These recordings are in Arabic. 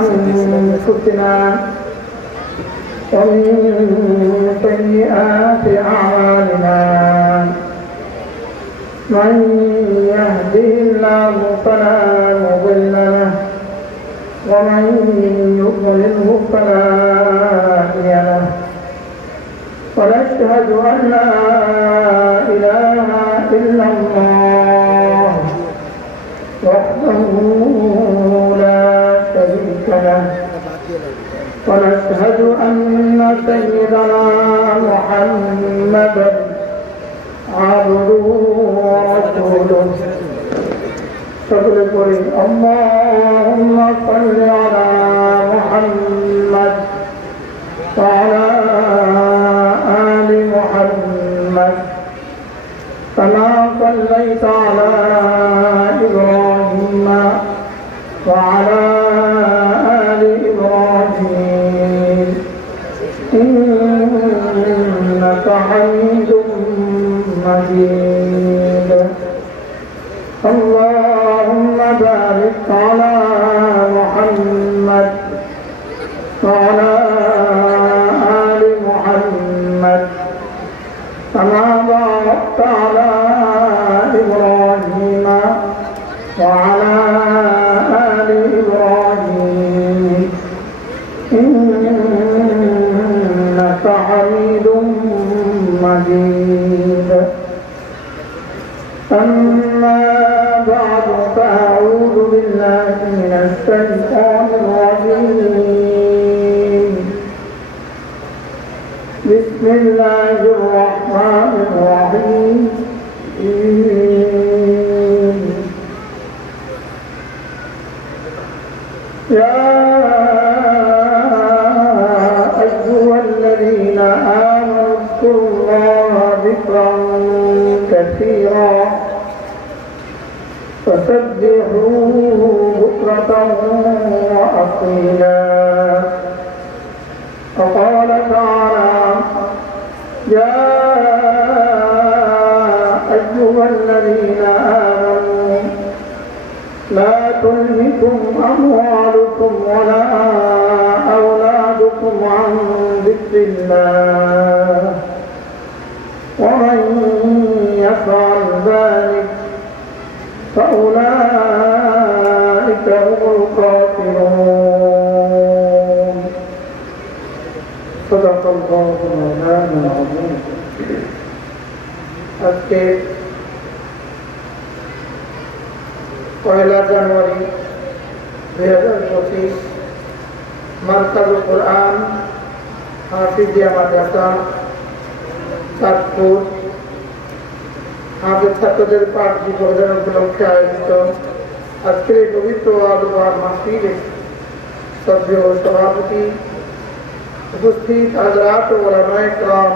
أنفسنا ومن سيئات أعمالنا من يهده الله فلا مضل له ومن يضلله فلا هادي له ونشهد أن لا إله إلا الله وحده لا شريك له ونشهد أن سيدنا محمدا عبده ورسوله صلى اللهم صل على محمد وعلى آل محمد كما صليت على إبراهيم وعلى آل إبراهيم إنك حميد مجيد اللهم بارك على محمد وعلى آل محمد كما باركت على إبراهيم وعلى آل إبراهيم إنك حميد مجيد أما بعد فأعوذ بالله من الشيطان الرجيم بسم الله الرحمن الرحيم يا أيها الذين آمنوا اذكروا الله ذكرا كثيرا فسبحوه بكرة وأصيلا فقال تعالى يا أيها الذين آمنوا لا تلهكم أموالكم ولا أولادكم عن ذكر الله ومن يفعل ذلك فأولئك هم الخاسرون صدق الله مولانا العظيم আজকে 1 জানুয়ারি 2025 মারকাজুল কোরআন হাফিজিয়া মাদ্রাসা চাঁদপুর হাফেজ ছাত্রদের পাঠ বিভাজন উপলক্ষে আয়োজিত আজকের এই পবিত্র আলোচনা মাহফিলে শ্রদ্ধেয় সভাপতি উপস্থিত হযরত উলামায়ে কেরাম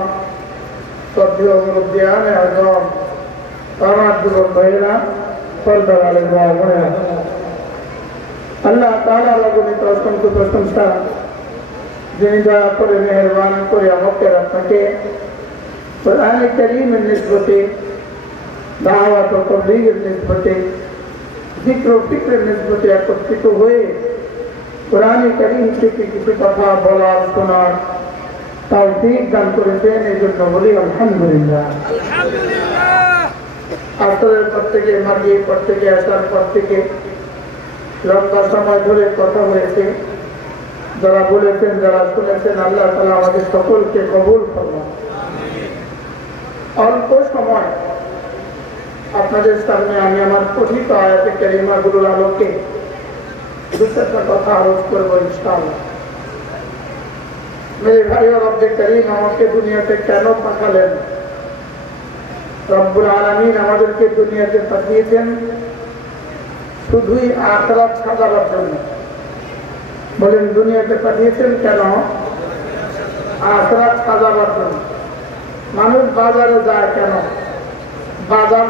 শ্রদ্ধেয় মুরব্বিয়ানে আযম আমার যুবক ভাইয়েরা পর্দার আলেম ভাইয়েরা আল্লাহ তাআলার অগণিত অসংখ্য প্রশংসা যিনি দয়া করে মেহেরবানি করে আমাকে আপনাকে কোরআন কারীমের নিসবতে দাওয়াত ও তাবলীগের নিসবতে জিক্র ও ফিকরের নিসবতে একত্রিত হয়ে কোরআন কারীম থেকে কিছু কথা বলার শোনার তৌফিক দান করেছেন এই জন্য বলি আলহামদুলিল্লাহ। আসরের পর থেকে মাগরিবের পর থেকে আসার পর থেকে লম্বা সময় ধরে কথা হয়েছে, যারা বলেছেন যারা শুনেছেন আল্লাহ তাআলা আমাদের সকলকে কবুল করুন। অল্প সময় আপনাদের সামনে আমি আমার পঠিত আয়াতে কারিমাগুলোর আলোকে দুটো কথা আরোপ করবো ইনশাআল্লাহ। मेरे भाई और रब्बे करीम আমাকে দুনিয়াতে কেন পাঠালেন? রব্বুল আলামিন আমাদেরকে দুনিয়াতে পাঠিয়েছেন শুধুই আখিরাত সাজাবার জন্য। বলেন দুনিয়াতে পাঠিয়েছেন কেন? আখিরাত সাজাবার জন্য। মানুষ বাজারে যায় কেন? বাজার